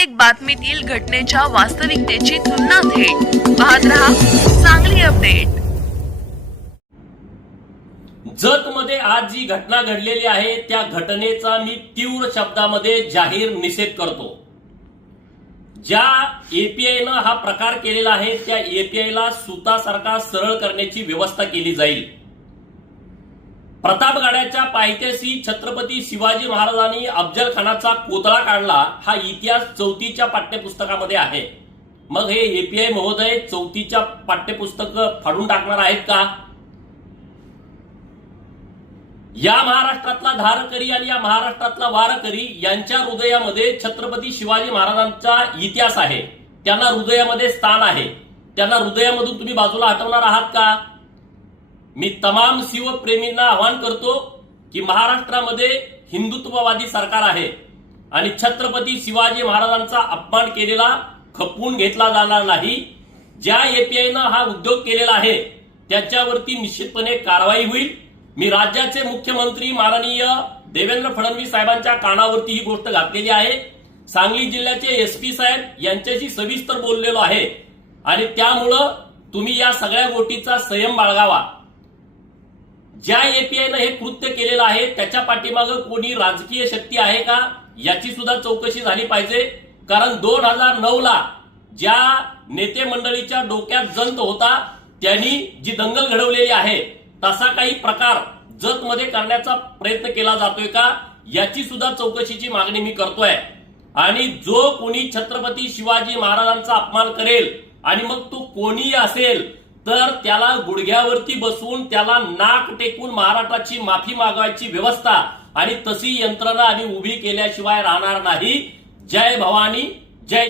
प्रत्येक बातमीतील घटनेच्या वास्तविकतेची तुलना थेट पाहत चांगली अपडेट जतमध्ये आज जी घटना घडलेली आहे त्या घटनेचा मी तीव्र शब्दामध्ये जाहीर निषेध करतो ज्या एपीआयनं हा प्रकार केलेला आहे त्या एपीआय एपीआयला सुतासारखा सरळ करण्याची व्यवस्था केली जाईल प्रतापगडाच्या पायथ्याशी छत्रपती शिवाजी महाराजांनी अफजल खानाचा कोतळा काढला हा इतिहास चौथीच्या पाठ्यपुस्तकामध्ये आहे मग हे एपीआय महोदय चौथीच्या पाठ्यपुस्तक फाडून टाकणार आहेत का या महाराष्ट्रातला धारकरी आणि या महाराष्ट्रातला वारकरी यांच्या हृदयामध्ये छत्रपती शिवाजी महाराजांचा इतिहास आहे त्यांना हृदयामध्ये स्थान आहे त्यांना हृदयामधून तुम्ही बाजूला हटवणार आहात का मी तमाम शिवप्रेमींना आवाहन करतो की महाराष्ट्रामध्ये हिंदुत्ववादी सरकार आहे आणि छत्रपती शिवाजी महाराजांचा अपमान केलेला खपवून घेतला जाणार नाही ज्या एपीआयनं हा उद्योग केलेला आहे त्याच्यावरती निश्चितपणे कारवाई होईल मी राज्याचे मुख्यमंत्री माननीय देवेंद्र फडणवीस साहेबांच्या कानावरती ही गोष्ट घातलेली आहे सांगली जिल्ह्याचे एस पी साहेब यांच्याशी सविस्तर बोललेलो आहे आणि त्यामुळं तुम्ही या सगळ्या गोष्टीचा संयम बाळगावा ज्या एपीआयनं हे कृत्य केलेलं आहे त्याच्या पाठीमागं कोणी राजकीय शक्ती आहे का याची सुद्धा चौकशी झाली पाहिजे कारण दोन हजार नऊ ला ज्या नेते मंडळीच्या डोक्यात जंत होता त्यांनी जी दंगल घडवलेली आहे तसा काही प्रकार जतमध्ये करण्याचा प्रयत्न केला जातोय का याची सुद्धा चौकशीची मागणी मी करतोय आणि जो कोणी छत्रपती शिवाजी महाराजांचा अपमान करेल आणि मग तो कोणीही असेल तर त्याला गुडघ्यावरती बसवून त्याला नाक टेकून महाराष्ट्राची माफी मागवायची व्यवस्था आणि तशी यंत्रणा आम्ही उभी केल्याशिवाय राहणार नाही जय भवानी